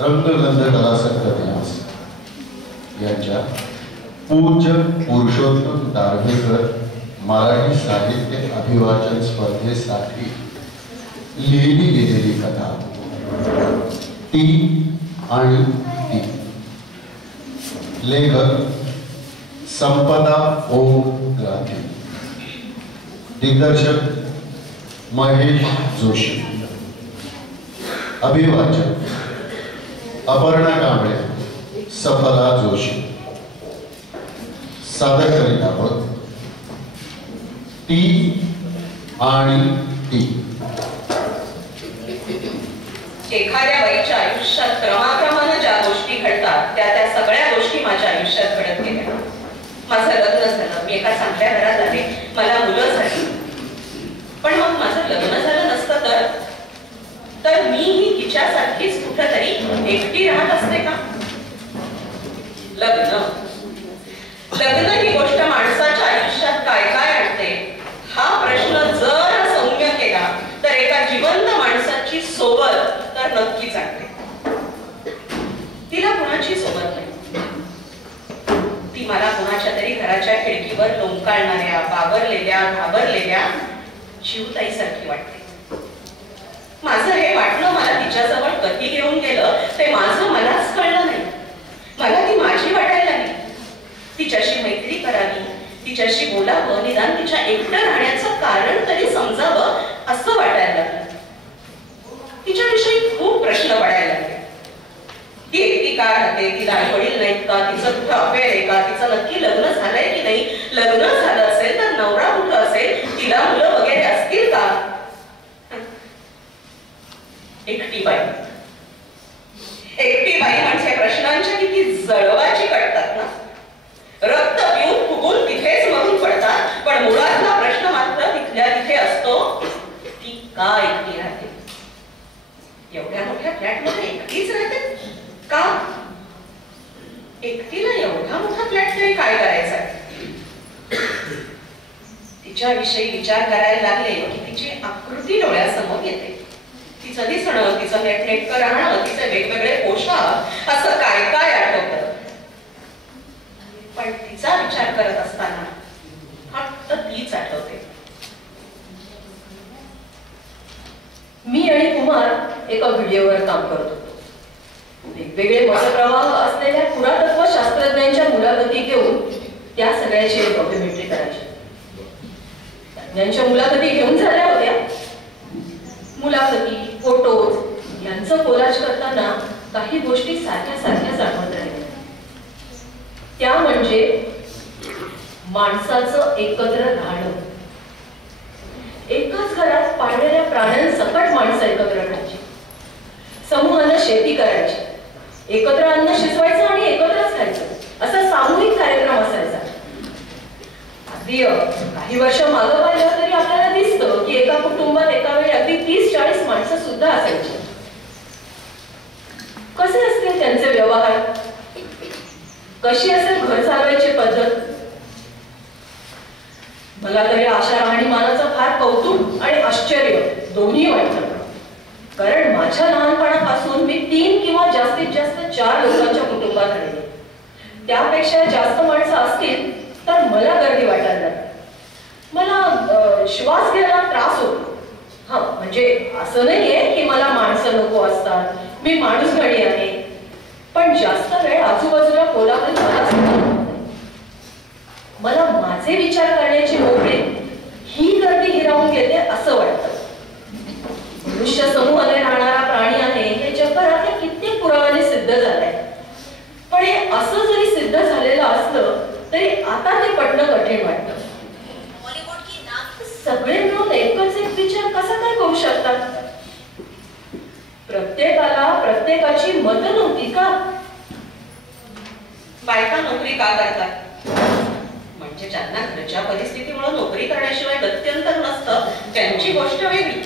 रंगगंध कलासंघ व्यास यांच्या पूज्य पुरुषोत्तम दारव्हेकर मराठी साहित्य अभिवाचन स्पर्धेसाठी लिहिली गेलेली कथा ती आणि ती. लेखक संपदा ओम गांधी, दिग्दर्शक महेश जोशी, अभिवाचक अपर्णा कांबळे, सफला जोशी. सादर करीत आहोत ती आणि ती. एखाद्या बाईच्या आयुष्यात क्रमाक्रमाने ज्या गोष्टी घडतात त्या सगळ्या गोष्टी माझ्या आयुष्यात घडत गेल्या. माझं लग्न झालं, मी एका चांगल्या घरात आले, मला मुलं झाली. पण मग माझं लग्न झालं नसतं तर मीही तिच्यासारखीच कुठेतरी एकटी राहत असते का? लग्न ही गोष्ट माणसाच्या आयुष्यात काय काय आणते हा प्रश्न जर सौम्य केला तर एका जिवंत माणसाची सोबत तर नक्कीच आणते. तिला कुणाची सोबत नाही. ती मला कुणाच्या तरी घराच्या खिडकीवर लोंबकाळणाऱ्या, बाबरलेल्या, घाबरलेल्या जीवताईसारखी वाटते. माझं हे वाटणं मला तिच्याजवळ कधी घेऊन गेलं ते माझं मलाच कळलं नाही. मला ती माझी वाटायला लागली. तिच्याशी मैत्री करावी, तिच्याशी बोलावं, निदान तिच्या एकटं राहण्याचं कारण तरी समजावं असं वाटायला लागलं. तिच्याविषयी खूप प्रश्न पडायला लागले. ती एकटी का राहते? तिला आई वडील नाहीत का? तिचं कुठं अफेअर आहे का? तिचं नक्की लग्न झालंय की नाही? लग्न झालं असेल तर नवरा कुठं असेल? तिला मुलं वगैरे असतील का? एकटी बाई म्हणजे प्रश्नांच्या किती जळवाची कटतात ना. रक्त पिऊन फुगून तिथेच मरून पडतात, पण मुळातला प्रश्न मात्र तिथल्या तिथे असतो, ती का एकटी राहते? एवढ्या मोठ्या फ्लॅटमध्ये एकटीच राहते का? एकटीला एवढा मोठा फ्लॅट तरी काय करायचा? तिच्याविषयी विचार करायला लागले की तिची आकृती डोळ्यासमोर येते. तिचं दिसणं, तिचं नेटनेटकं राहणं, तिचे वेगवेगळे पोशाख, असं काय काय आठवतं. पण तिचा विचार करत असताना फक्त तीच आठवते. मी आणि कुमार एका व्हिडिओवर काम करत होतो. वेगवेगळे मतप्रवाह असलेल्या पुरातत्व शास्त्रज्ञांच्या मुलाखती घेऊन त्या सगळ्याची डॉक्युमेंटरी करायची. तज्ञांच्या मुलाखती घेऊन झाल्या होत्या. मुलाखती, फोटोज यांचं कोलाज करताना काही गोष्टी सारख्या जाणवत राहिल्या. त्या म्हणजे माणसाचं एकत्र राहणं. एकाच घरात पाळलेल्या प्राण्यांसकट माणसं एकत्र राहायची. समूहानं शेती करायची, एकत्र अन्न शिजवायचं आणि एकत्रच खायचं असा सामूहिक कार्यक्रम असायचा. अगदी काही वर्ष मागं पाहिलं तरी आपल्याला दिसतं की एका कुटुंबात एका वेळी अगदी 30-40 माणसं सुद्धा असायची. कसे असतील त्यांचे व्यवहार? कशी असेल घर चालवायची पद्धत? मला तरी अशा राहणीमानाचं फार कौतुक आणि आश्चर्य दोन्ही वाटतं. कारण माझ्या लहानपणापासून मी 3 किंवा जास्तीत जास्त 4 लोकांच्या कुटुंबात राहिले. त्यापेक्षा जास्त माणसं असतील तर मला गर्दी वाटायला लागली. मला श्वास घ्यायला त्रास होतो. हा म्हणजे असं नाहीये की मला माणसं नको असतात, मी माणूस घडी आहे. पण जास्त वेळ आजूबाजूला कोलाहल मला माझे विचार करण्याची मोकळी ही गर्दी हिरावून घेते असं वाटतं. मनुष्य समूहाने राहणारा प्राणी आहे हे जगभरातल्या कित्येक पुराव्याने सिद्ध झालंय. पण हे असं जरी सिद्ध झालेलं असलं तरी आता ते पटणं कठीण वाटतं. सगळे मिळून एकच एक विचार कसा काय करू शकतात? प्रत्येकाला प्रत्येकाची मतं नव्हती का? बायका नोकरी का करतात? म्हणजे ज्यांना घरच्या परिस्थितीमुळे नोकरी करण्याशिवाय गत्यंतर नसतं त्यांची गोष्ट वेगळी.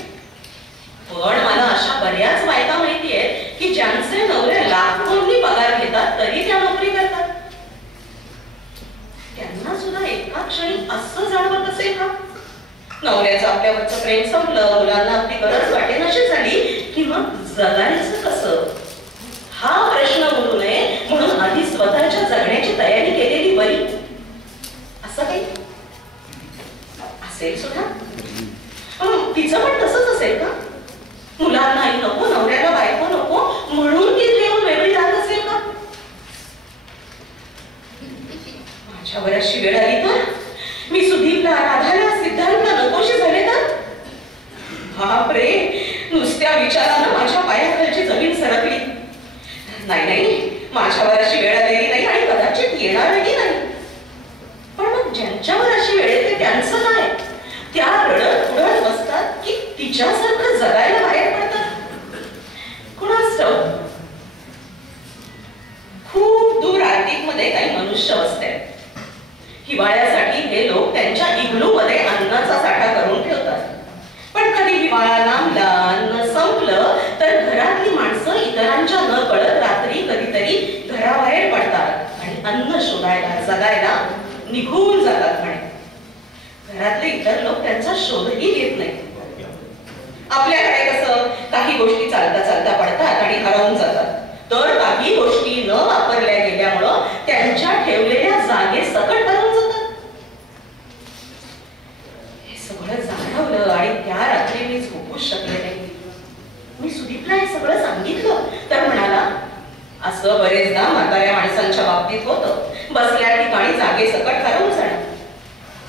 पण मला अशा बऱ्याच बायका माहितीये की ज्यांचे नवरे लाखोंनी पगार घेतात तरी त्या नोकरी करतात. त्यांना सुद्धा एका क्षणी असं जाणवत असेल का? नवऱ्याचं आपल्यावरचं प्रेम संपलं, मुलांना आपली गरज वाटेनाशी झाली की मग जगायचं कसं हा प्रश्न उरू नये म्हणून आधी स्वतःच्या जगण्याची तयारी केलेली बरी. असं काही असेल सुद्धा. तिचं पण तसंच असेल का? मुलांना आई नको, नवऱ्याला बायको नको म्हणून ती येऊन वेगळी राहत असेल का? माझ्यावर अशी वेळ आली तर मी सुदीपला, राधाला, सिद्धांतला नकोशी झाले तर? बापरे, नुसत्या विचारानं माझ्या पायाखालची जमीन सरकली. नाही नाही, माझ्यावर अशी वेळ आलेली नाही आणि कदाचित येणारही नाही. पण मग ज्यांच्यावर अशी वेळ येते त्यांचं काय? त्या रडत उडत बसतात की तिच्यासारखं जगायला बाहेर पडतात? कुणास ठाऊक. खूप दूर आर्टिक मध्ये काही मनुष्य बसतात. हिवाळ्यासाठी हे लोक त्यांच्या इग्लू मध्ये अन्नाचा साठा करून ठेवतात. पण कधी हिवाळा लांबला, अन्न संपलं तर घरातली माणसं इतरांच्या न कळत रात्री कधीतरी घराबाहेर पडतात आणि अन्न शोधायला, जगायला निघून जातात म्हणे. घरातले इतर लोक त्यांचा शोधही घेत नाही. आपल्याकडे कसं काही गोष्टी चालता चालता पडतात आणि हरवून जातात, तर काही गोष्टी न वापरल्या गेल्यामुळं त्यांच्या ठेवलेल्या जागे सकट हरवून जातात. हे सगळं जाणवलं आणि त्या रात्री मी झोपूच शकले नाही. मी सुदीपला हे सगळं सांगितलं तर म्हणाला, असं बरेचदा म्हाताऱ्या माणसांच्या बाबतीत होतं, बसल्या ठिकाणी जागे सकट हरवून जाणार.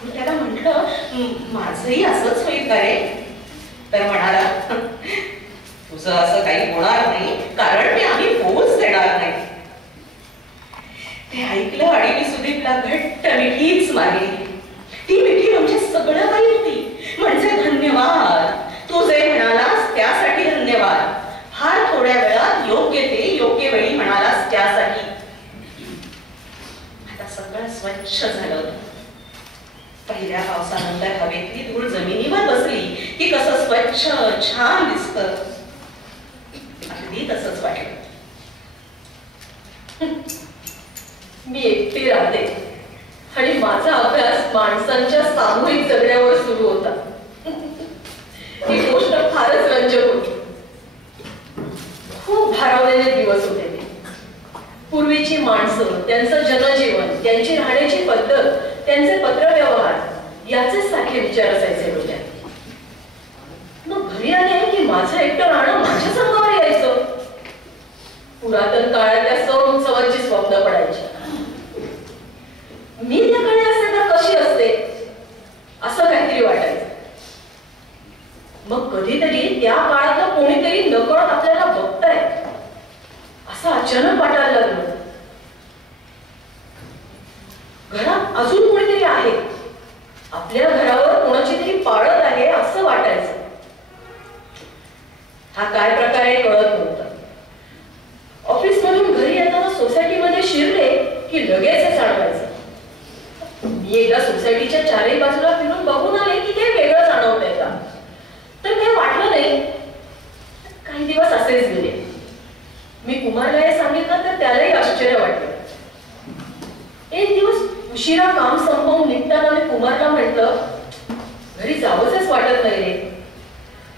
त्याला म्हटलं, माझंही असंच होईल का रे? तर म्हणाला, तुझं असं काही होणार नाही, कारण ते आम्ही होऊच देणार नाही. ते ऐकलं आणि मी सुदीपला घट्ट मिठीच मारली. ती मिठी म्हणजे सगळं काही होती. म्हणजे धन्यवाद, तू जे म्हणालास त्यासाठी धन्यवाद. फार थोड्या वेळात योग्य ते योग्य वेळी म्हणालास त्यासाठी. आता सगळं स्वच्छ झालं होतं. पहिल्या पावसानंतर हवेतली धूळ जमिनीवर बसली की कसं स्वच्छ छान दिसतं. अगदी तसंच वाटलं. मी एकटी राहते आणि माझा अभ्यास माणसांच्या सामूहिक जगण्यावर सुरू होता. ही गोष्ट फारच रंजक होती. खूप भारावलेले दिवस होते ते. पूर्वीची माणसं, त्यांचं जनजीवन, त्यांची राहण्याची पद्धत, त्यांचे पत्रव्यवहार याचे सारखे विचार असायचे डोक्यात. मग घरी आले की माझं एकटं राहणं माझ्या संघावर यायचं. पुरातन काळातल्या सण उत्सवाची स्वप्न पडायची. मी त्याकडे असते तर कशी असते असं काहीतरी वाटायचं. मग कधीतरी त्या काळात कोणीतरी नकळत आपल्याला बघताय असं अचानक वाटायला लागलं. घरात अजून कोणीतरी आहे, आपल्या घरावर कोणाची तरी पाळत आहे असं वाटायचं. हा काय प्रकार आहे कळत नव्हता. ऑफिस मधून घरी येताना सोसायटीमध्ये शिरले की लगेच हे जाणवायचं. मी एकदा सोसायटीच्या चारही बाजूला फिरून बघून आले की ते वेगळं जाणवतंय का, तर काही वाटलं नाही. काही दिवस असेच गेले. मी कुमारला हे सांगितलं तर त्यालाही आश्चर्य वाटलं. एक दिवस उशिरा काम संपवून निघताना मी कुमारला म्हटलं, घरी जावंच वाटत नाही रे,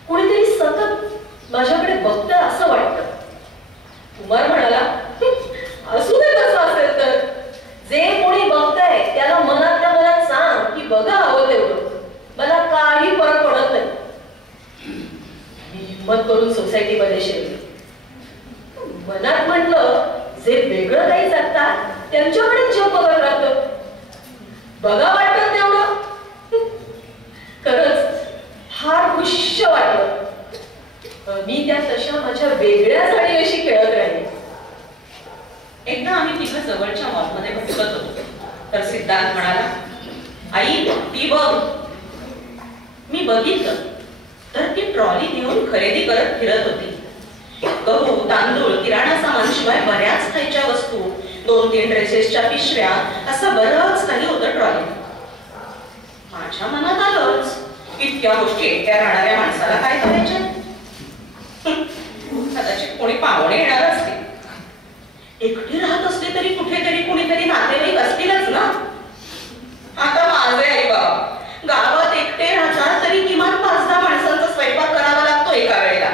कुणीतरी सतत माझ्याकडे बघतंय असं वाटतं. कुमार म्हणाला, असू दे कसं असेल तर, जे कोणी बघताय त्याला मनातल्या मनात सांग की बघा हवं तेवढं, मला काही फरक पडत नाही. मी हिंमत करून सोसायटीमध्ये शिरले. मनात म्हटलं, जे वेगळं काही जगतात त्यांच्याकडे जग बघत राहतं, बघा वाटतं तेवढं. खरंच फार खुश वाटलं. मी त्या तशा माझ्या वेगळ्या साडीविषयी खेळत राहिले. एकदा आम्ही तिथं जवळच्या मॉलमध्ये भटकत होतो तर सिद्धांत म्हणाला, आई ती बघ. मी बघितलं तर ती ट्रॉली घेऊन खरेदी करत फिरत होती. गहू, तांदूळ, किराणा सामान शिवाय बऱ्याच खायच्या वस्तू, 2-3 ड्रेसेसच्या पिशव्या, असं बरंच काही होतं ट्रॉलीत. माझ्या मनात आलंच, इतक्या गोष्टी एकट्या राहणाऱ्या माणसाला काय करायच्या? कदाचित कोणी पाहुणे येणार असते. एकटी राहत असते तरी कुठेतरी कुणीतरी नातेवाईक असतीलच ना. आता माझे आई बाबा गावात एकटे राहतात तरी किमान 5-10 माणसांचा स्वयंपाक करावा लागतो एका वेळेला.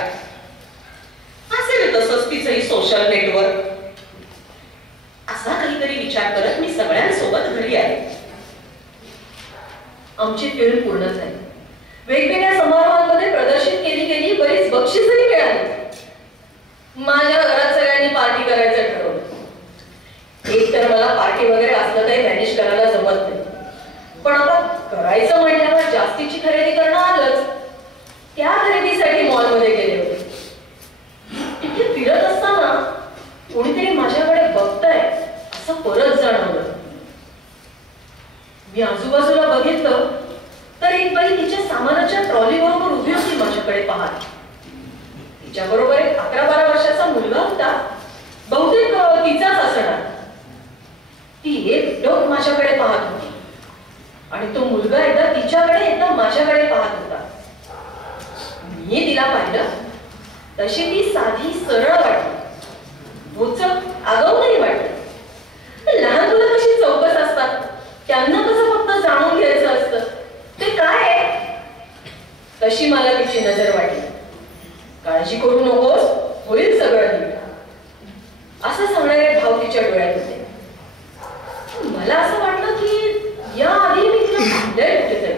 असेल तसंच तिचंही सोशल नेटवर्क. तिच्याबरोबर एक 11-12 वर्षाचा मुलगा होता, बहुतेक तिचाच असणार. ती एकटक माझ्याकडे पाहत होती आणि तो मुलगा एकदा तिच्याकडे एकदा माझ्याकडे पाहत होता. मी तिला पाहिलं तशी ती साधी सरळ वाटली, बोचक आगाऊ नाही वाटली. लहान मुलं कशी चौकस असतात, त्यांना कसं फक्त जाणून घ्यायचं असतं ते काय आहे, तशी मला तिची नजर वाटली. काळजी करू नकोस, होईल सगळं नीट, असं सांगणारे भाव तिच्या डोळ्यात होते. मला असं वाटलं की या आधी मी तिला पाहिलंय कुठेतरी,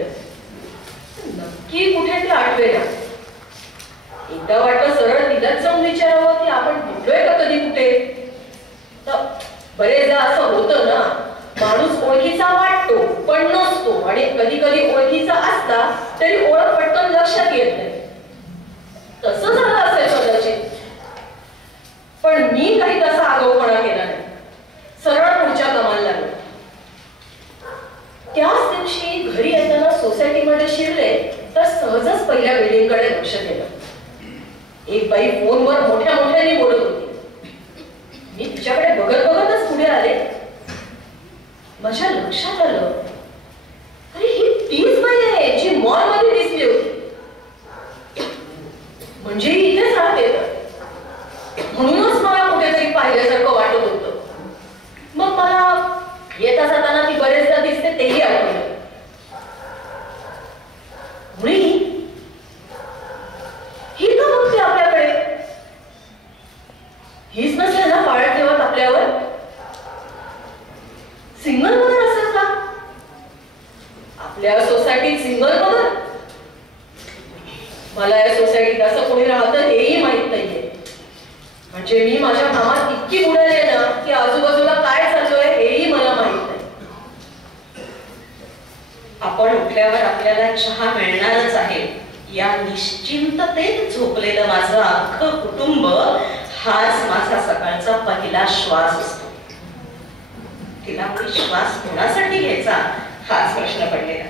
नक्की कुठे ते आठवेना. एकदा वाटलं सरळ तिलाच जाऊन विचारावं की आपण भेटलोय का कधी कुठे. तर बरेचदा असं होतं ना, माणूस ओळखीचा वाटतो पण नसतो, आणि कधी कधी ओळखीचा असला तरी ओळख पटकन लक्षात येत नाही. तसं झालं असेल कदाचित, पण मी काही तसा आगाऊपणा केला नाही, सरळ पुढच्या कामाला लागलो. त्याच दिवशी घरी येताना सोसायटीमध्ये शिरले तर सहजच पहिल्या बिल्डिंगकडे लक्ष गेलं. एक बाई फोनवर मोठ्या मोठ्याने बोलत होती. मी तिच्याकडे बघत बघतच पुढे आले. माझ्या लक्षात आलं, अरे ही तीच बाई आहे जी मॉल मध्ये दिसली होती. म्हणजे इथेच राहते तर, म्हणूनच मला कुठेतरी पाहिल्यासारखं वाटत होतं. मग मला येता जाताना ती बरेचदा दिसते तेही आठवलं. ही का बघते आपल्याकडे, हीच नसेल ना पाळत ठेवत आपल्यावर. सिंगल मदर असेल का आपल्या सोसायटीत? सिंगल मदर, मला या सोसायटीत असं कोणी राहतं हेही माहित नाहीये. म्हणजे मी माझ्या कामात इतकी बुडाले ना की आजूबाजूला काय चाललंय हेही मला माहित नाही. आपण उठल्यावर आपल्याला चहा मिळणारच आहे या निश्चिंततेत झोपलेलं माझं अख्खं कुटुंब हाच माझा सकाळचा पहिला श्वास असतो. तिला श्वास कोणासाठी घ्यायचा हाच प्रश्न पडलेला.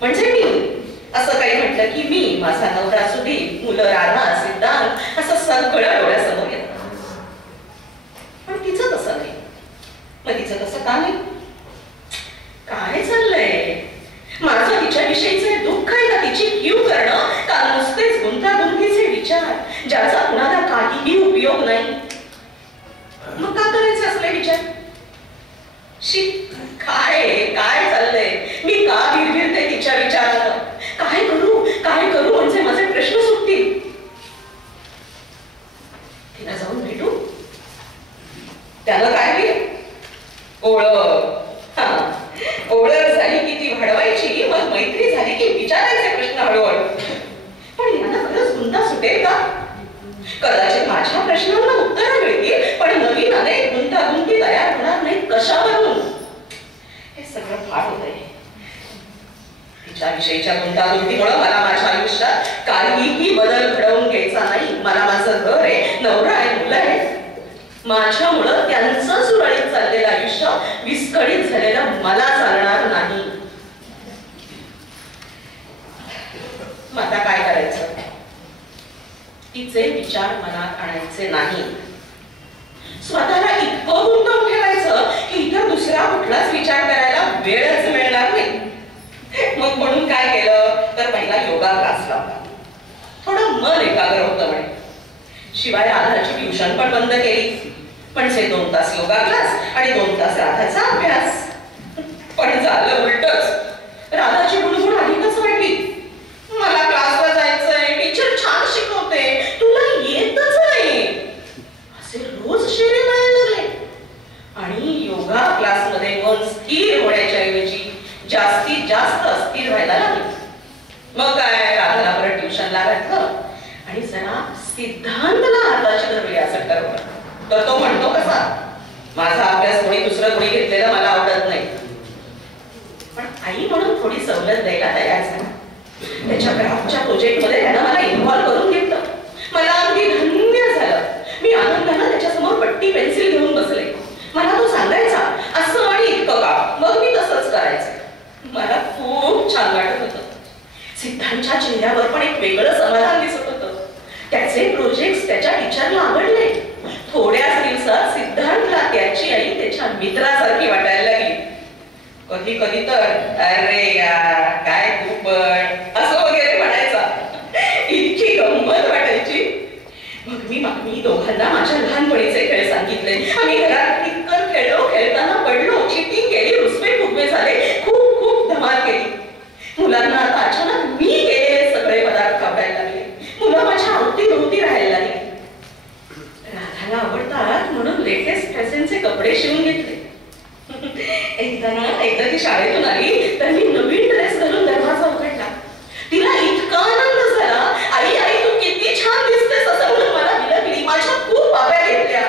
म्हणजे मी असं काही म्हटलं की मी, माझा नवरा सुदीप, मुलं राधा, सिद्धांत, असं सगळं डोळ्यासमोर येतं. पण तिचं तसं नाही. मग तिचं तसं का नाही? काय चाललंय? माझं तिच्याविषयीचे दुःख आहे का तिची कीव करणं, का नुसतेच गुंतागुंतीचे विचार ज्याचा कुणाला काहीही उपयोग नाही? मग का करायचे असले विचार? काय चाललंय? मी का भिरभिरते तिच्या विचारानं? काय करू म्हणजे माझे प्रश्न सुटतील. तिला जाऊन भेटू, त्याला काय होईल? ओळख झाली की ती वाढवायची, मग मैत्री झाली की विचारायचे प्रश्न हळूहळू. पण यांना खरंच गुंता सुटेल का? कदाचित माझ्या प्रश्नांना उत्तरं मिळतील, पण नवीन अनेक गुंतागुंती तयार होणार नाही. कशावरून? हे सगळं फार होत आहे. तिच्या विषयीच्या गुंतागुंतीमुळे मला माझ्या आयुष्यात काहीही बदल घडवून घ्यायचा नाही. मला माझं घर आहे, नवरा आहे, मुलं आहे. माझ्यामुळं त्यांचं सुरळीत चाललेलं आयुष्य विस्कळीत झालेलं मला चालणार नाही. मग आता काय करायचं? तिचे विचार मनात आणायचे नाही. स्वतःला इतकं गुंतवून ठेवायचं की इतर दुसरा कुठलाच विचार करायला वेळच मिळणार नाही. मग म्हणून काय केलं तर पहिला योगा क्लास लावला. थोडं मन एकाग्र होतं म्हणे. शिवाय राधाची ट्युशन पण बंद केली. म्हणजे 2 तास योगा क्लास आणि 2 तास राधाचा अभ्यास. पण झालं उलटच. राधाची बुडबुड अधिकच वाढली. मला क्लासला जायचंय, टीचर छान शिकवते, तुला येतच नाही, असे रोज शेरे मिळायला लागले. आणि योगा क्लासमध्ये मन स्थिर होण्याच्या ऐवजी जास्तीत जास्त अस्थिर व्हायला लागले. मग काय, राधाला परत ट्युशनला घातलं आणि जरा सिद्धांतला हाताची धरली असं ठरवलं. तर तो म्हणतो कसा, माझा अभ्यास कोणी दुसरं कोणी घेतलेलं मला आवडत नाही. पण आई म्हणून थोडी सवलत द्यायला तयार झाला. त्याच्या ग्राफच्या प्रोजेक्टमध्ये त्यानं मला इन्व्हॉल्व करून घेतलं. मला अगदी धन्य झालं. मी आनंदानं त्याच्यासमोर पट्टी पेन्सिल घेऊन बसले. मला तो सांगायचा असं आणि इतकं का, मग मी तसंच करायचं. मला खूप छान वाटत होतं. सिद्धांतच्या चेहऱ्यावर पण एक वेगळं समाधान दिसत होतं. त्याचे प्रोजेक्ट त्याच्या टीचरला आवडले. थोड्याच दिवसात सिद्धार्थला त्याची आई त्याच्या मित्रासारखी वाटायला लागली. कधी कधी तर अरे यार काय तू पण असं वगैरे म्हणायचा. इतकी गंमत वाटायची. मग मी दोघांना माझ्या लहानपणीचे खेळ सांगितले. आम्ही घरात कितकर खेळलो, खेळताना पडलो, चिटिंग केली, रुसवे फुगवे झाले, खूप खूप धमाल केली. मुलांना आता अचानक मी केलेले सगळे पदार्थ आवडायला लागले. मुलं माझ्या अवतीभोवती राहायला लागली. राधाला आवडतात म्हणून लेटेस्ट फॅशनचे कपडे शिवून घेतले. एकदा ती शाळेतून आली तर मी नवीन ड्रेस घालून दरवाजा उघडला. तिला इतका आनंद झाला. आई आई तू किती छान दिसतेस असं म्हणून मला विलगली. माझ्या खूप बाब्या घेतल्या.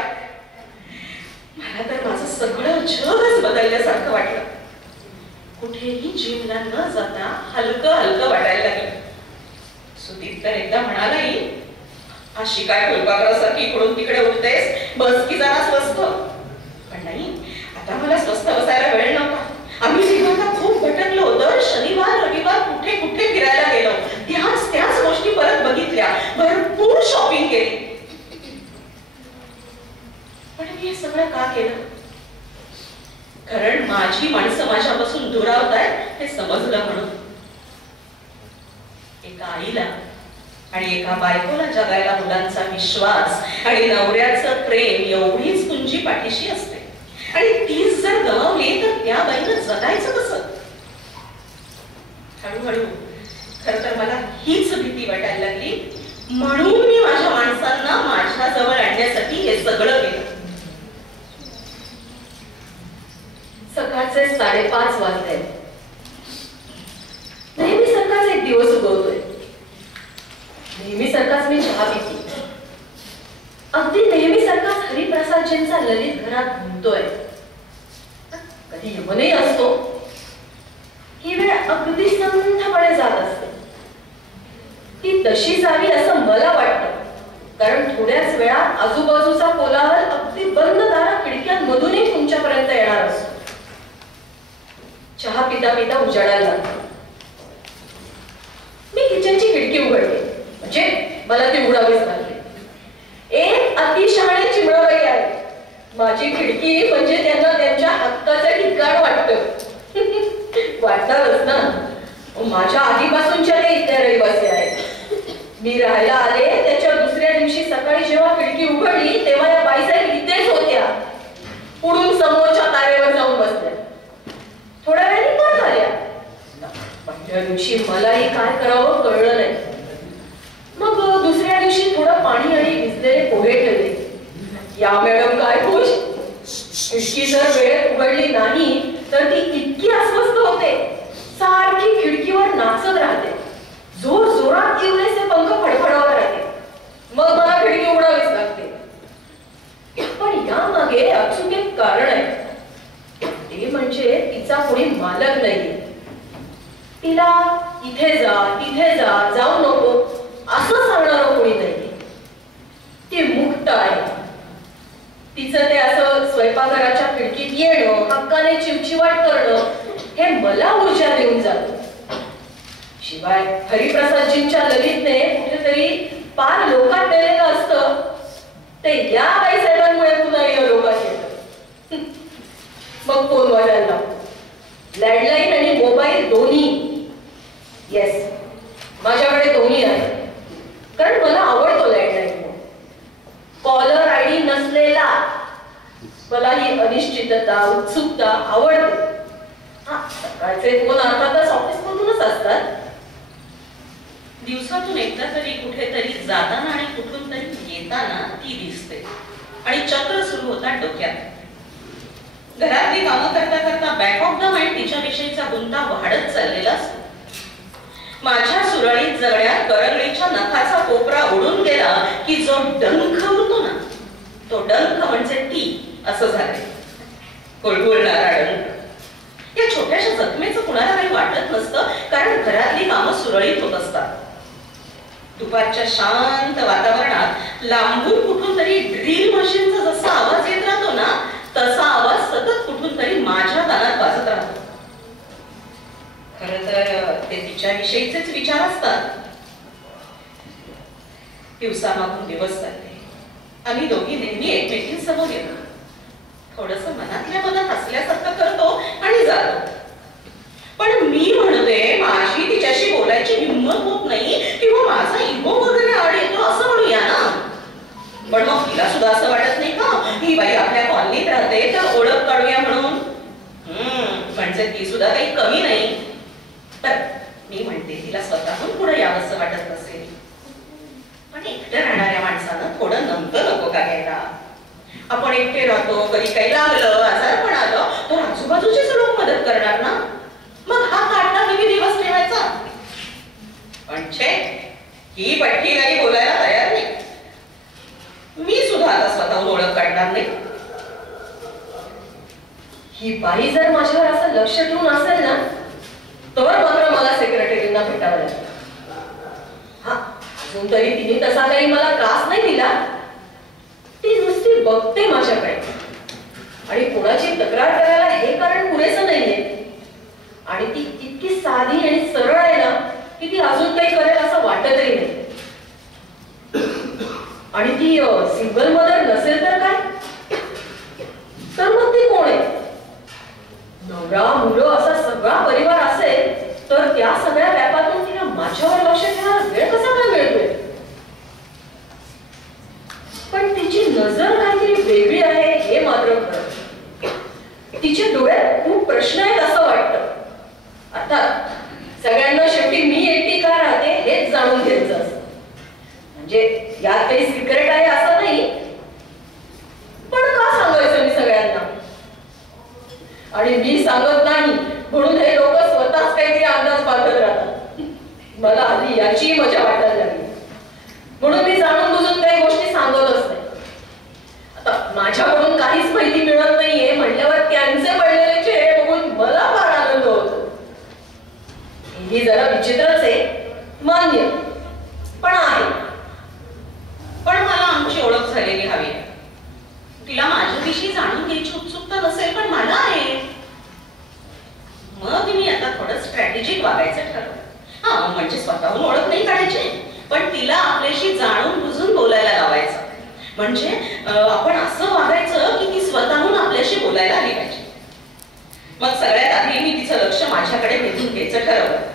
मला तर माझं सगळं जगच बदलल्यासारखं वाटलं. कुठेही जिमला न जाता हलकं हलकं वाटायला लागलं. सुदीप तर एकदा म्हणालाही, अशी काय फुलपाखरासारखी इकडून तिकडे उठतेस, बस की जरा स्वस्थ. पण नाही, आता मला स्वस्थ बसायला वेळ नव्हता. आम्ही जीवनात खूप भटकलो. दर शनिवार रविवार कुठे कुठे फिरायला गेलो. त्याच गोष्टी परत बघितल्या. भरपूर शॉपिंग केली. पण मी हे सगळं का केलं? कारण माझी माणसं माझ्यापासून दुरावतायत हे समजलं म्हणून. एका आईला आणि एका बायकोला जगायला मुलांचा विश्वास आणि नवऱ्याचं प्रेम एवढीच कुंजी पाठीशी असते. आणि तीच जर गमावली तर त्या बाईनं जगायचं कसं? हळूहळू खरं तर मला हीच भीती वाटायला लागली. म्हणून मी माझ्या माणसांना माझ्या जवळ आणण्यासाठी हे सगळं केलं. सकाळचे 5:30 वाजले. नेहमी सारखाच एक दिवस उगवतोय. नेहमी सारखाच मी चहा पिते. अगदी नेहमी सारखाच हरिप्रसादजींचा ललित घरात घुमतोय. कधी यमनही असतो. ही वेळ अगदी संथपणे जात असते. ती तशी जावी असं मला वाटतं. कारण थोड्याच वेळात आजूबाजूचा कोलाहल अगदी बंद दारा खिडक्यांमधूनही तुमच्यापर्यंत येणार असतो. चहा पिता पिता उजाडायला लागतो. मी किचनची खिडकी उघडली. म्हणजे मला ती उघडावीच लागली. एक अतिशहाणे चिमणाबाई आहे. माझी खिडकी म्हणजे त्यांना त्यांच्या हक्काचं ठिकाण वाटतं. वाटणारच ना. माझ्या आधीपासूनच्या ते इथे रहिवासी आहेत. मी राहायला आले त्याच्या दुसऱ्या दिवशी सकाळी जेव्हा खिडकी उघडली तेव्हा या बाईसाहेब इथेच होत्या. पुढून समोरच्या तारेवर जाऊन बसल्या. थोड्या वेळाने परत आल्या. पहिल्या दिवशी मलाही काय करावं कळलं नाही. मग दुसऱ्या दिवशी थोडं पाणी आणि भिजलेले पोहे ठेवले. या मॅडम काय खुश. खिडकी जर वेळेत उघडली नाही तर ती इतकी अस्वस्थ होते. सारखी खिडकीवर नाचत राहते. जोर जोरात एवढेसे पंख फडफडावत राहते. मग मला खिडकी उघडावीच लागते. पण यामागे अचूक एक कारण आहे. ते म्हणजे तिचा कोणी मालक नाहीये. तिला इथे जा तिथे जा जाऊ नको असं सांगणारं कोणी नाहीये. ती मुक्त आहे. तिचं ते असं स्वयंपाकघराच्या खिडकीत येणं, हक्काने चिवचिवाट करणं हे मला ऊर्जा देऊन जातं. शिवाय हरिप्रसादजींच्या ललितने कुठेतरी पार लोकात नेलेलं असतं ते या बाईसाहेबांमुळे पुन्हा या लोकात येतं. मग फोन वाजायला लागतो. लँडलाईन आणि मोबाईल दोन्ही. येस, माझ्याकडे दोन्ही आहे. कारण मला आवडतो लँडलाईन. कॉलर आयडी नसलेला. मला ही अनिश्चितता उत्सुकता आवडते. सकाळचे फोन अर्थातच ऑफिसमधूनच असतात. दिवसातून एकदा तरी कुठेतरी जाताना आणि कुठून तरी येताना ती दिसते आणि चक्र सुरू होतात डोक्यात. घरातली कामं करता करता बॅक ऑफ द माइंड तिच्याविषयीचा गुंता वाढत चाललेला असतो. माझ्या सुरळीत जगण्यात करंगळीच्या नखाचा कोपरा उडून गेला की जो डंख उरतो ना, तो डंख म्हणजे ती असं झालंय. गुळगुळणारा डंख. या छोट्याशा जखमेचं कुणाला काही वाटत नसतं कारण घरातली कामं सुरळीत होत असतात. दुपारच्या शांत वातावरणात लांबून कुठून तरी ड्रिल मशीनचा जसा आवाज येत राहतो ना तसा आवाज सतत कुठून तरी माझ्या कानात वाजत राहतो. खरं तर ते तिच्याविषयीचेच विचार असतात. दिवसामागून दिवस चालले. आम्ही दोघी नेहमी एकमेकींसमोर येतो. थोडस मनातल्या मनात हसल्यासारखं करतो आणि जातो. पण मी म्हणते माझी तिच्याशी बोलायची हिंमत होत नाही किंवा माझा इगो वगैरे आड येतो असं म्हणूया ना. पण मग तिला सुद्धा असं वाटत नाही का ही बाई आपल्या कॉलनीत राहते तर ओळख काढूया म्हणून. म्हणजे ती सुद्धा काही कमी नाही. तर मी म्हणते तिला स्वतःहून पुढे यावंसं वाटत नसेल. पण एकटं राहणाऱ्या माणसानं थोडं नंतर नको का घ्यायला. आपण एकटे राहतो, कधी काही लागलं आजारपण आलं तर आजूबाजूचेच लोक मदत करणार ना. मग हा काढता किती दिवस ठेवायचा. पण छे ही पट्टी काही बोलायला तयार नाही. मी सुद्धा आता स्वतःहून ओळख काढणार नाही. ही बाई जर माझ्यावर असं लक्ष ठेवून असेल ना तर मात्र मला सेक्रेटरींना भेटावं लागेल. हा अजून तरी तिने तसा काही मला त्रास नाही दिला. ती नुसती बघते माझ्याकडे आणि कोणाची तक्रार करायला हे कारण पुरेसं नाहीये. आणि ती इतकी साधी आणि सरळ आहे ना की ती अजून काही करेल असं वाटतही नाही. आणि ती सिंगल मदर नसेल तर काय, तर मग ती कोण आहे. नवरा मुलं असा सगळा परिवार असेल तर त्या सगळ्या व्यापातून तिला माझ्यावर लक्ष ठेवायला वेळ कसा काय मिळतोय. पण तिची नजर काहीतरी वेगळी आहे हे मात्र खरं. तिच्या डोळ्यात खूप प्रश्न आहेत असं वाटतं. अर्थात सगळ्यांना शेवटी मी एकटी का राहते हेच जाणून घ्यायचं असतं. म्हणजे यात काही सिक्रेट आहे असं नाही. पण का सांगायचं मी सगळ्यांना. आणि मी सांगत नाही म्हणून हे लोक स्वतःच काहीतरी अंदाज बांधत राहतात. मला आधी याची मजा वाटायला लागली म्हणून मी जाणून बुजून काही गोष्टी सांगतच नाही. आता माझ्याकडून काहीच माहिती मिळत नाहीये म्हटल्यावर त्यांचे पडलेले चेहरे बघून मला फार आनंद होतो. ही जरा विचित्रच आहे मान्य पण आहे. पण मला आमची ओळख झालेली हवी. तिला माझ्याविषयी जाणून घ्यायची उत्सुकता नसेल पण मला आहे. मग मी आता थोडं स्ट्रॅटेजिक वागायचं ठरवलं. हा म्हणजे स्वतःहून ओळख नाही काढायची पण तिला आपल्याशी जाणून बुजून बोलायला लावायचं. म्हणजे आपण असं वागायचं की ती स्वतःहून आपल्याशी बोलायला आली पाहिजे. मग सगळ्यात आधी मी तिचं लक्ष माझ्याकडे वेधून घ्यायचं ठरवलं.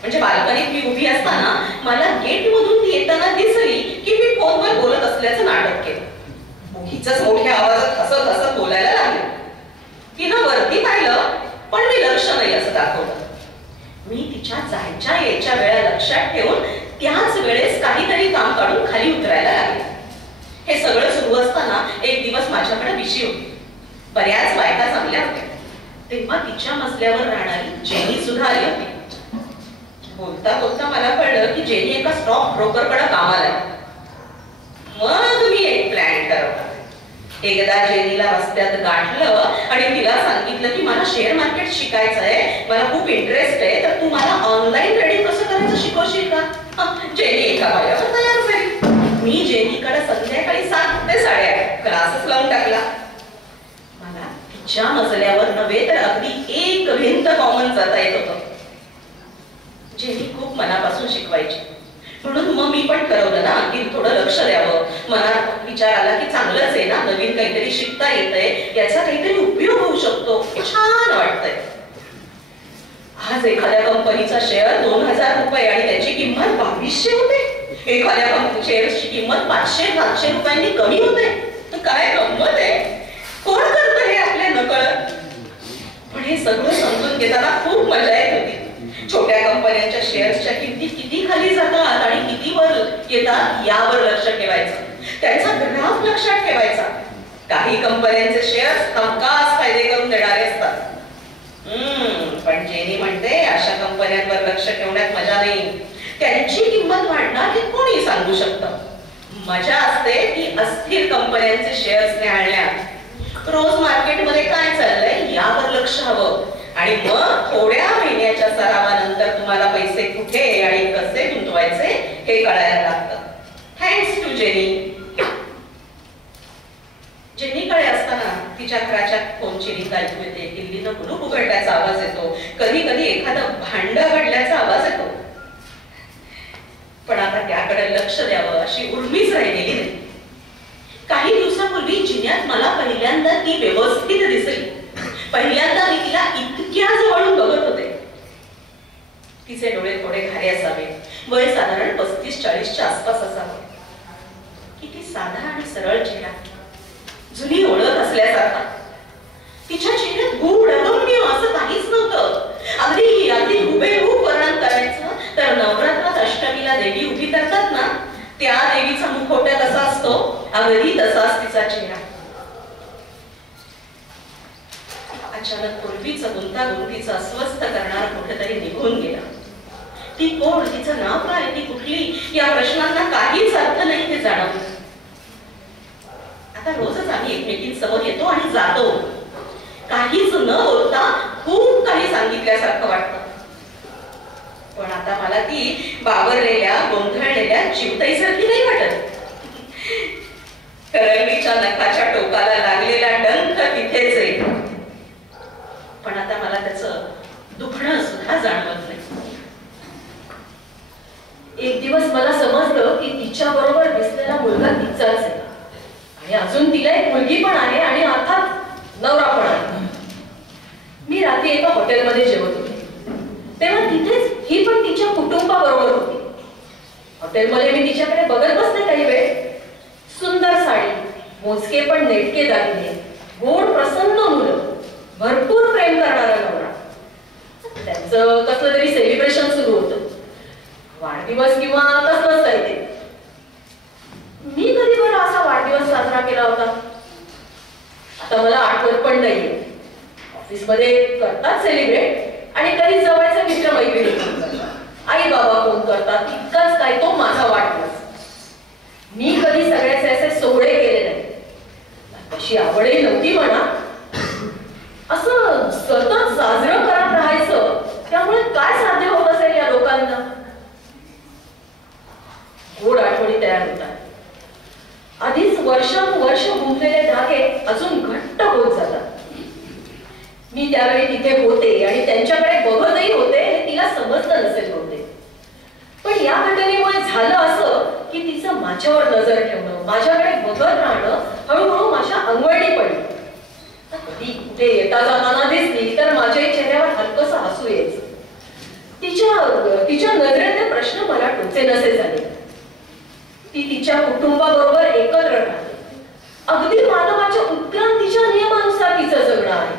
म्हणजे बाल्कनीत मी उभी असताना मला गेट मधून ती येताना दिसली की मी फोनवर बोलत असल्याचं नाटक केलं. उगीचच मोठ्या आवाजात हसत हसत बोलायला लागले. तिनं वरती पाहिलं पण मी लक्ष नाही असं दाखवलं. मी तिच्या जायच्या यायच्या वेळा लक्षात ठेवून त्याच वेळेस काहीतरी काम काढून खाली उतरायला लागले. हे सगळं सुरू असताना एक दिवस माझ्याकडे विशी होती. बऱ्याच बायका चांगल्या होत्या. तेव्हा तिच्या मजल्यावर राहणारी जेनी सुद्धा आली होती. बोलता बोलता मला कळलं की जेनी एका स्टॉक ब्रोकरकडे कामाला आहे. मग मी एक प्लॅन ठरवला. एकदा जेनीला रस्त्यात गाठलं आणि तिला सांगितलं की मला शेअर मार्केट शिकायचं आहे, मला खूप इंटरेस्ट आहे, तर तू मला ऑनलाईन ट्रेडिंग कसं करायचं शिकवशील का. जेनी एका पायावर तयार झाली. मी जेनीकडे संध्याकाळी 7 ते 8:30 क्लासेस लावून टाकला. मला तिच्या मजल्यावर नव्हे तर अगदी एक भिंत कॉमन जाता येत होतं. जेनी खूप मनापासून शिकवायची म्हणून मग मी पण ठरवलं ना की थोडं लक्ष द्यावं. मनात विचार आला की चांगलंच आहे ना, नवीन काहीतरी शिकता येतंय, याचा काहीतरी उपयोग होऊ शकतो, छान वाटतंय. आज एखाद्या कंपनीचा शेअर 2000 रुपये आणि त्याची किंमत 2200 होते. एखाद्या शेअर्सची किंमत 500-700 रुपयांनी कमी होते. काय गंमत आहे. कोण करतं हे आपल्या नकळत. पण हे सगळं समजून घेताना खूप मजा येत होती. छोट्या कंपन्यांच्या शेअर्सच्या किमती किती खाली जातात आणि किती वर येतात यावर लक्ष ठेवायचं. त्यांचा ग्राफ लक्षात ठेवायचा. काही कंपन्यांचे शेअर्स हमखास फायदे करून देणारे असतात. पण जेनी म्हणते अशा कंपन्यांवर लक्ष ठेवण्यात मजा नाही. त्यांची किंमत वाढणार हे कोणी सांगू शकतं. मजा असते ती अस्थिर कंपन्यांचे शेअर्स आणण्यात. रोज मार्केटमध्ये काय चाललंय यावर लक्ष हवं आणि मग थोड्या महिन्याच्या सरावानंतर तुम्हाला पैसे कुठे आणि कसे गुंतवायचे हे कळायला लागतं. Thanks to jenny. जेनीकडे असताना तिच्या घराच्या फोनची रिंग ऐकू येते. दिल्लीनं कुलूप उघडल्याचा आवाज येतो. कधी कधी एखादं भांडं घडल्याचा आवाज येतो. पण आता त्याकडे लक्ष द्यावं अशी उर्मीच राहिलेली नाही. काही दिवसापूर्वी जिन्यात मला पहिल्यांदा ती व्यवस्थित दिसली. पहिल्यांदा मी तिला इतक्या जवळून बघत होते. तिचे डोळे थोडे घारे असावे, वय साधारण 35-40च्या आसपास असावं. किती साधा आणि सरळ चेहरा, जुनी ओळख असल्यासारखा. तिच्या चेहऱ्यात गूढ अगम्य असं काहीच नव्हतं. अगदी अगदी हुबेहूब वर्णन करायचं तर नवरात्रात अष्टमीला देवी उभी करतात ना, त्या देवीचा मुखवटा कसा असतो अगदी तसाच तिचा चेहरा. अचानक पूर्वीचं गुंतागुंतीचं अस्वस्थ करणार कुठेतरी निघून गेला. ती कोण, तिचं नाव काय, ती कुठली, या प्रश्नांना काहीच अर्थ नाही हे जाणवलं. आता रोजच आम्ही एकमेकींसमोर येतो आणि जातो. काहीच न बोलता खूप काही सांगितल्यासारखं वाटतं. पण आता मला ती बावरलेल्या गोंधळलेल्या चिवताईसारखी नाही वाटत. करंगीच्या नखाच्या टोकाला लागलेला डंख तिथेच आहे, पण आता मला त्याचं दुखणं सुद्धा जाणवत नाही. एक दिवस मला समजलं की तिच्या बरोबर दिसलेला मुलगा तिचाच आहे आणि अजून तिला एक मुलगी पण आहे आणि अर्थात नवरा पण आहे. मी रात्री एका हॉटेलमध्ये जेवत होते तेव्हा तिथेच ही पण तिच्या कुटुंबाबरोबर होती. हॉटेलमध्ये मी तिच्याकडे बघत बसले काही वेळ. सुंदर साडी, मोजके पण नेटके दागिने, गोड प्रसन्न मुलं, भरपूर प्रेम करणारा नवरा. त्यांचं कसलं तरी सेलिब्रेशन सुरू होतं, वाढदिवस किंवा तसंच काही ते. मी कधी बरं असा वाढदिवस साजरा केला होता आता मला आठवत पण नाहीये. ऑफिसमध्ये करतात सेलिब्रेट आणि कधी जवळचे मित्र मैत्रिणी फोन करतात, आई बाबा फोन करतात, इतकाच काय तो माझा वाढदिवस. मी कधी सगळ्याचे असे सोहळे केले नाही. तशी आवडही नव्हती म्हणा. असं सतत साजरं करत राहायचं त्यामुळे काय साध्य होत असेल या लोकांना. गोड आठवणी तयार होतात. आधीच वर्षानुवर्ष गुंतलेले धागे अजून घट्ट होत जातात. मी त्यावेळी तिथे होते आणि त्यांच्याकडे बघतही होते हे तिला समजलं नसेल होते. पण या घटनेमुळे झालं असं की तिचं माझ्यावर नजर ठेवणं, माझ्याकडे बघत राहणं हळूहळू माझ्या अंगवळणी पडली. कधी कुठे येता जाताना दिसली तर माझ्या चेहऱ्यावर हलकंसं हसू यायचं. तिच्या नजरेतले प्रश्न मला टोचे नसे झाले. ती तिच्या कुटुंबाबरोबर एकत्र राहते. अगदी मानवाच्या उत्क्रांतीच्या नियमानुसार तिचं जगणं आहे.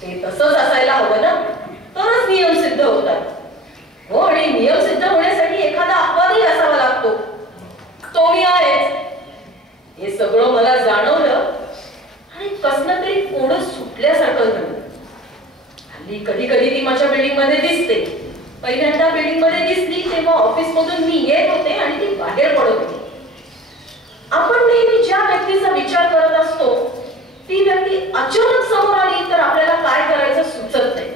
ते तसंच असायला हवं ना, तरच नियम सिद्ध होतात. हो, आणि नियम सिद्ध होण्यासाठी एखादा अपवादही असावा लागतो. तो मी आहेच. हे सगळं मला जाणवलं आणि कसलं तरी कोडं सुटल्यासारखं झालं. हल्ली कधी कधी ती माझ्या बिल्डिंग मध्ये दिसते. पहिल्यांदा बिल्डिंग मध्ये दिसली तेव्हा ऑफिस मधून मी येत होते आणि ती बाहेर पडत होती. आपण नेहमी ज्या व्यक्तीचा विचार करत असतो ती व्यक्ती अचानक समोर आली तर आपल्याला काय करायचं सुचत नाही.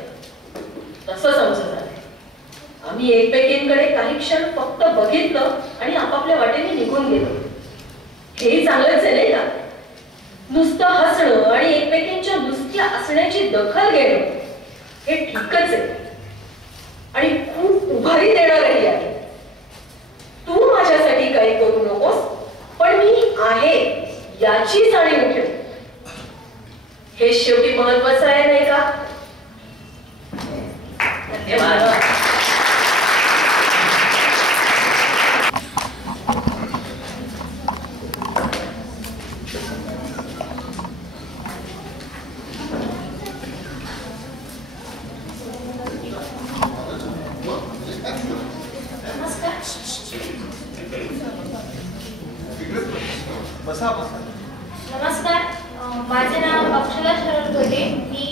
तसं समजत आहे. आम्ही एकमेकींकडे काही क्षण फक्त बघितलं आणि आपापल्या वाटेने निघून गेलो. हेही चांगलंच आहे नाही का? नुसतं हसणं आणि एकमेकींच्या नुसत्या असण्याची दखल घेणं हे ठीकच आहे आणि खूप उभारी देणारही आहे. तू माझ्यासाठी काही करू नकोस, पण मी आहे याची जाणीव ठेव. हे शेवटी महत्वाचं आहे नाही का? धन्यवाद. नमस्कार, माझे नाव अक्षरा शरद घोटे. मी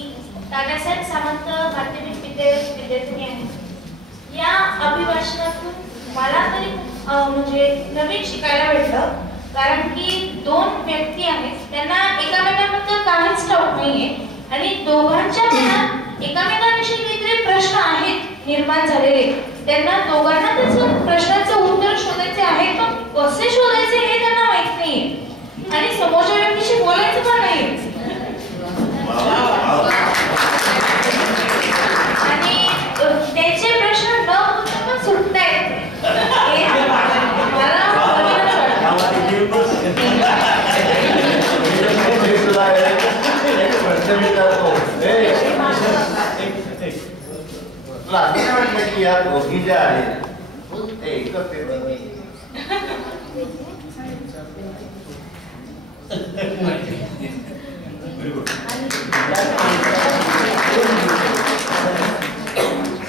दादासाहेब सामंत माध्यमिक विद्यालयाची विद्यार्थिनी आहे. या अभिभाषणातून मला तरी म्हणजे नवीन शिकायला भेटलं, कारण की दोन व्यक्ती आहेत त्यांना एकामेकांबद्दल काहीच ठाऊक नाहीये आणि दोघांच्या मनात एकामेकांविषयी काहीतरी प्रश्न आहेत निर्माण झालेले. त्यांना दोघांना त्याचं प्रश्नाचं उत्तर शोधायचे आहे, पण कसे शोधायचे हे त्यांना माहित नाहीये आणि समोरच्या व्यक्तीशी बोलायचं पण नाही. आणि त्यांचे प्रश्न न होता पण सुटतायत. दोघी ज्या आहेत ते एकच पेपर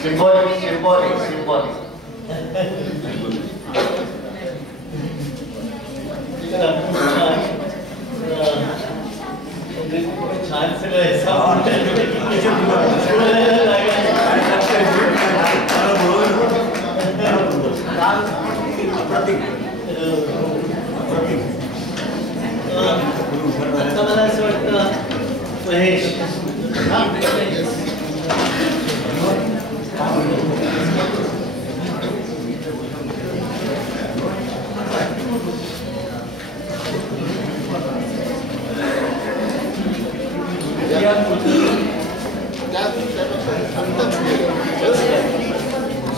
सिम्बॉलिक छान सगळं मला असं वाटतं महेश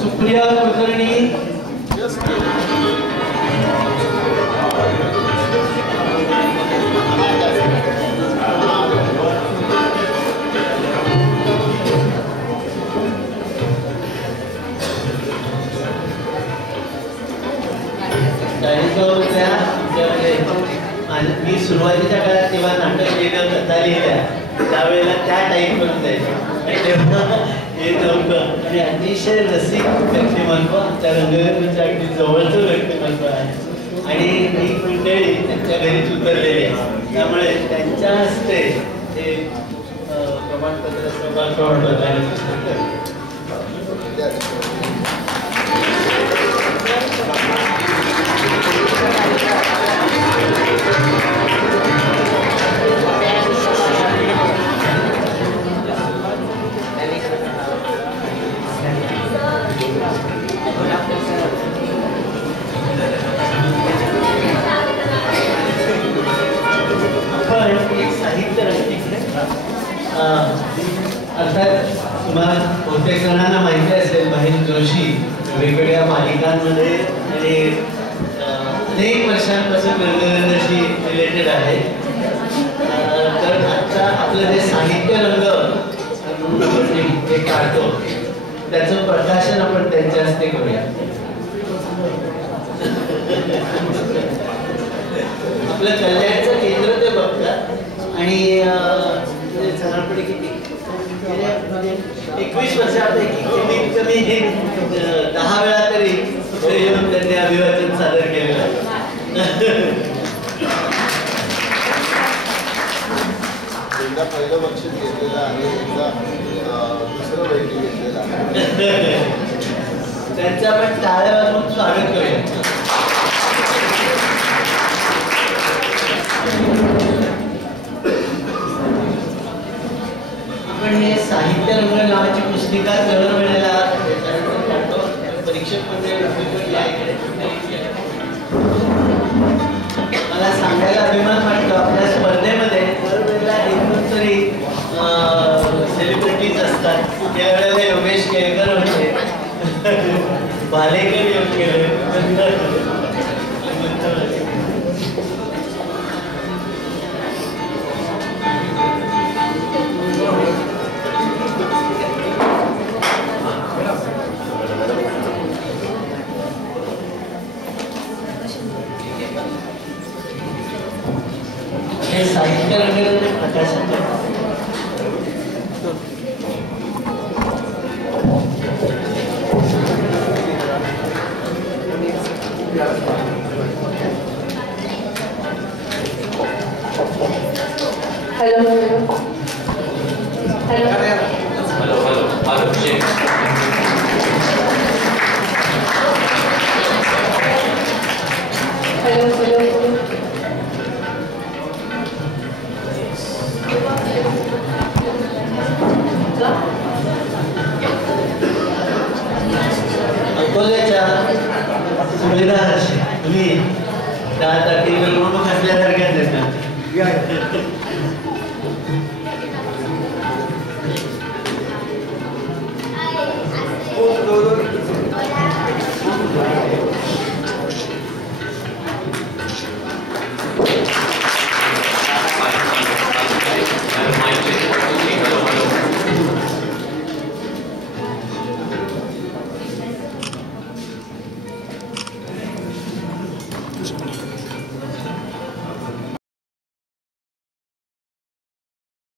सुप्रिया कुलकर्णी मी सुरुवातीच्या काळात तेव्हा नाटक लिहिलं कथा लिहिल्या त्यावेळेला त्या टाईप करून द्यायच्या आणि तेव्हा येत नव्हतं आणि अतिशय रसिक व्यक्तिमत्व त्या रंगकर्मीच्या अगदी जवळचं व्यक्तिमत्व आहे आणि ही मंडळी त्यांच्या घरीच उतरलेली आहे त्यामुळे त्यांच्या हस्ते ते प्रमाणपत्र साहित्य अर्थात तुम्हाला बहुतेक जणांना माहिती असेल महेश जोशी वेगवेगळ्या मालिकांमध्ये आणि अनेक वर्षांपासून रंगकर्मीशी रिलेटेड आहे तर आता आपलं जे साहित्य रंग हे काढतो त्याचं प्रकाशन आपण त्यांच्या हस्ते करूया आपलं कल्याणचं केंद्र ते बघतात आणि झाडापडी किती 21 वर्षापैकी कमीत कमी हे 10 वेळा तरी येऊन त्यांनी अभिवाचन सादर केलेलं आहे एकदा पहिलं बक्षीस घेतलेलं आहे एकदा दुसरं बैठी घेतलेलं आहे त्यांचं आपण टाळ्या वाजवून स्वागत करूया आपण हे साहित्य रंग नावाची पुस्तिका दरवेळेला परीक्षक मला सांगायला अभिमान वाटतो आपल्या स्पर्धेमध्ये दरवेळेला एकूण तरी सेलिब्रिटीज असतात त्यावेळेला योगेश केळकर होते भालेकर येऊन गेले हे साहित्य रंग प्रकाशन अकोल्याच्या सुभेदार तुम्ही 10 तारखेला निवडणूक असल्यासारख्याच आहेत ना शकतो.